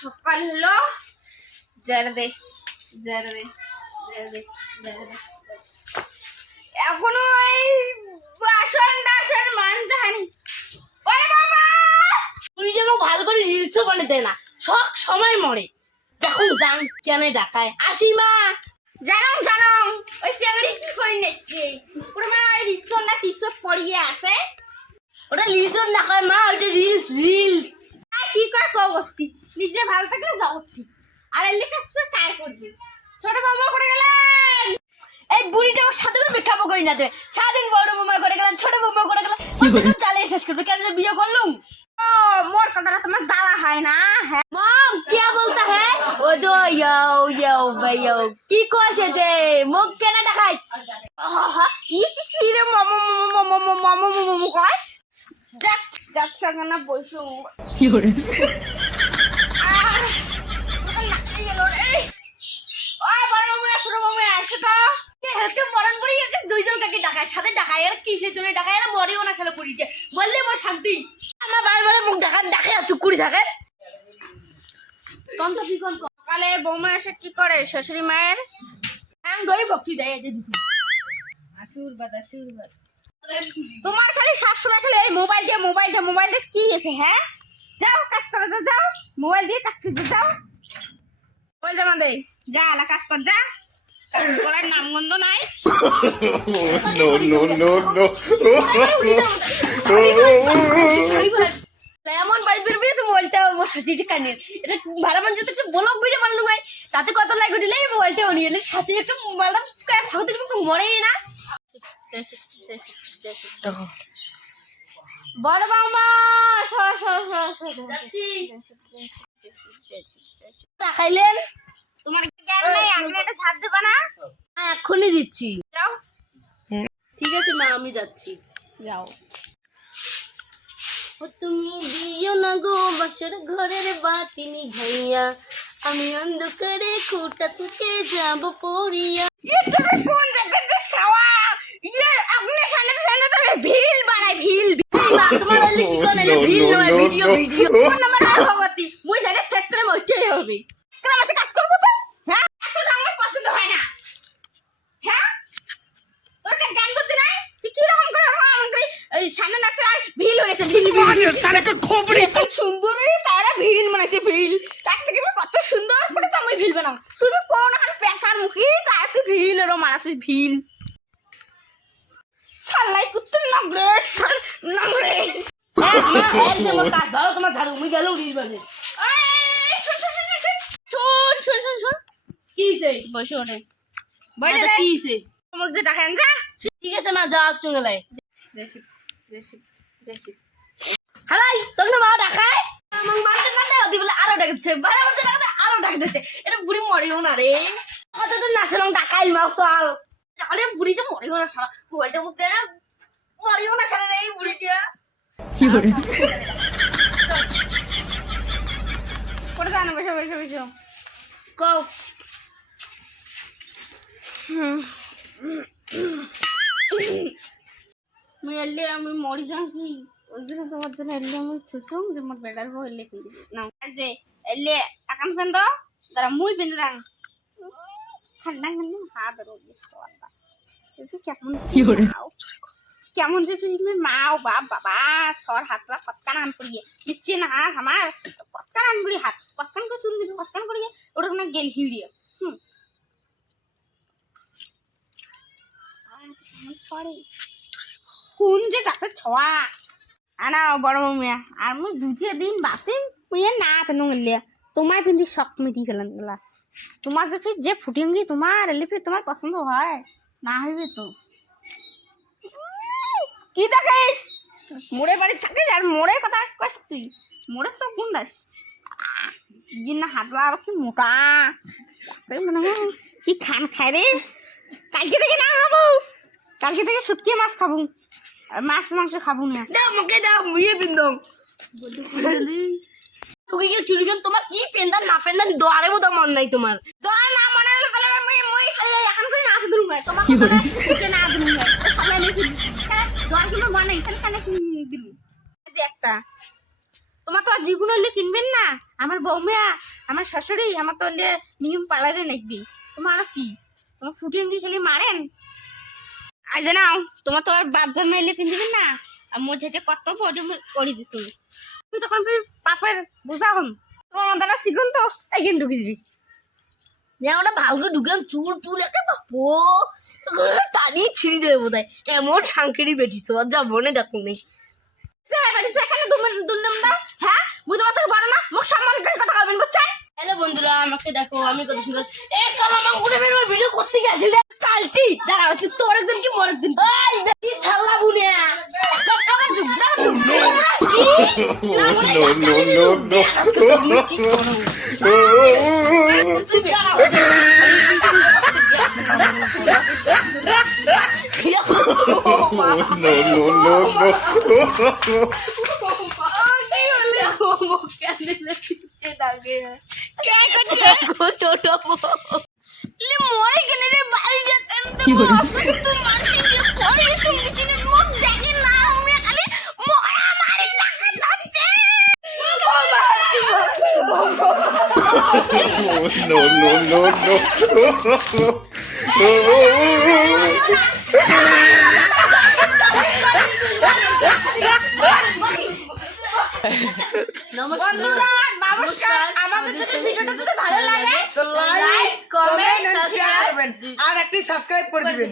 সকাল হলো জেরে দে জেরে দে এখনও এই বাসন টাসন মানতে হয়নি ওরে বাবা! তুই যেন ভালো করে রিলসও বানাতে না, সব সময় মরে। যখন যান কেন ডাকায়। আসি মা। জানাম জানাম। ওই সেগুলি কি করে নেছে পুরো মানে ওই রিসন না টিসত পড়িয়ে আছে। ওটা রিলসও না, কয় মা? ওটা রিলস রিলস। কি করে করতি নিজে ভালো থাকলে জগৎ আর এর লেখা কায় করবি। ছোট মামা করে গেলেন। এই বুড়িটা ও সাধু রূপে খাব কই না দেবে সারাদিন বড় মামা করে গেলেন ছোট মামা করে গেলেন। কতক্ষণ চালিয়ে শেষ করবে? কেন যে বিয়ে করলুম? ও মোর কথাটা তোমার জ্বালা হয় না হ্যাঁ? মম কে বলতে হ্যাঁ ও তো ইয়াও ইয়াও ভাইয়াও কি কইছে যে? মুখ কেন দেখাইছ? ই কি রে মামা মামা মামা মামা মামা কয়? যাক যাক সঙ্গে না বসে কি করে ডাকায় সাথে ডাকায় আর কিসের জন্য ডাকায়? আর মরেও না শালা পুরিকে বললে মোর শান্তি। আমার বারবার মুখ দেখান ডাকে আর চুপ করে থাকে। কম তো কি কম সকালে বৌমা এসে কি করে? শ্বশুরি মায়ের? আমি ধরে ভক্তি দেয় এই যে আশীর্বাদ আশীর্বাদ। তোমার খালি সবসময় খালি এই মোবাইল দিয়ে মোবাইল দিয়ে মোবাইল দিয়ে কি আছে হ্যাঁ? যাও কাজ করে যাও মোবাইল দিয়ে কাজ করতে যাও। মোবাইল জমা দে। যা আলা কাজ কর যা। গলার নামগন্ধ নাই তাতে কত লাইক উঠিলে বলতে উনি এলে শাশুড়ি একটা না বড় বাবা দেখাইলেন তোমার হ্যাঁ এক্ষুনি দিচ্ছি। যাও। ঠিক আছে মা আমি যাচ্ছি। যাও। ও তুমি দিও না গো বাসর ঘরের বাতি নিভাইয়া আমি অন্ধকারে খুঁটা থেকে যাব পড়িয়া। তুমি কোন জায়গাতে সাওয়া? ইয়ে আপনি সামনে সামনে তো ভিল বানাই ভিল তোমার বললে কি করে ভিড় নয় ভিডিও ভিডিও। কোন নাম্বার ভগবতী মুই বসতেই হবে। আমার কাজ করব সামনে নাচছে আর ভিল হয়েছে ভিল ভিল সুন্দর তারা ভিল বানাইছে মানে ভিল তার থেকে কত সুন্দর করে তো আমি ভিল বানাও তুমি কোন হাল পেশার মুখে তার তুই ভিল এরো মানাসে ভিল সালাই কুত্তে নগরে নগরে তোমার ঝাড়ু মুই গেল রিল বাজে। কি হয়েছে বসে ওঠে বসে কি হয়েছে তোমাকে ঠিক আছে মা যাও চলে হারাই তোকে মা দেখায় আমার মাঝে কাটে ওদি বলে আরও ডাকছে। বাইরে মধ্যে ডাকতে আরও ডাক দিচ্ছে এটা বুড়ি মরেও না রে। হয়তো তো নাচলাম ডাকাইল মা সব তাহলে বুড়িটা মরেও না সারা মোবাইলটা মুখতে মরেও না সারা রে এই বুড়িটা। করে জানো বসে বসে বসে। কও। মুই এলে আমি মরি কি ওই জন্য তোমার জন্য এলে আমি থুসুম যে মোর বেটার বউ এলে পিন্দি না যে এলে আকান ফেন দো দাঁড়া মুই পিন্দি দাং এসে কেমন যে ফিল্মে মাও বাপ বাবা সর হাত পা কতকান আন পড়িয়ে দিচ্ছে না হাত আমার কতকান আন পড়িয়ে হাত কতকান করে চুল দিতে কতকান পড়িয়ে ওটা কোনো গেল হিড়িয়ে হুম ছড়ে কোন যে গাছে ছোয়া। আনা বড় মামিয়া, আর মুই দুধে দিন বাসে মুই না পেন গেলে। তোমার পিন্দি শখ মিটি ফেলান গেলা। তোমার যে ফির যে ফুটিঙ্গি, তোমার এলে ফির তোমার পছন্দ হয়। না হইবে তো। কি দেখিস? মোড়ে বাড়ি থাকিস আর মোড়ের কথা কস তুই? মোড়ের সব গুণ দাস না হাতলা আর কি মোটা। মনে হয় কি খান খায় রে? কালকে থেকে না খাব। কালকে থেকে শুটকি মাছ খাব। মাছ মাংস খাব না। দাও মুখে দাও মুয়ে বিন্দম তোকে কি চুরি কেন তোমার কি পেন্দার না পেন্দার দোয়ারের মতো মন নাই তোমার। দোয়া না মনে হলো তাহলে মই খাই এখন করে না দিলুম তোমার কথা কিছু না দিলুম সবাই আমি দোয়া কিন্তু মনে এখানে কানে দিলুম একটা। তোমার তো আর জীবন হলে কিনবেন না। আমার বৌমিয়া আমার শাশুড়ি আমার তো হলে নিয়ম পালারে নাকবি তোমার আর কি? তোমার ফুটিয়ে দিয়ে খেলে মারেন? আজ নাও তোমার তো আর বাপ জন্মাইলে কিনবেন না। আর মোর যে কত পরিম করে দিছো। তুমি তখন পাপের বোঝা হন তোমার মাদারা শিখুন তো একদিন ঢুকে দিবি। যেমন ভালকে ঢুকেন চুল টুল একে বাপো। টানি ছিঁড়ি দেবে বোধ হয় এমন সাংকেরই বেটিছো আর যা মনে দেখো নেই হ্যাঁ? বুঝতে পারতে পারো না মুখ সম্মান করে কথা বলবেন বুঝছেন? হ্যালো বন্ধুরা আমাকে দেখো আমি কত সুন্দর। এ কালামাং ঘুরে বেরোবে ভিডিও করতে গেছিলে। কালটি দাঁড়া হচ্ছে তোর একদিন কি মোর একদিন এই দেখি ছাল্লা বুনে? no, no, no, no. তুই দাঁড়া no, no, no, no. ছোট কি যাচ্ছে no, no, no, no. নমস্কার। আমাদের ভিডিওটা যদি ভালো লাগে তো লাইক আর একটি সাবস্ক্রাইব করে দিবেন।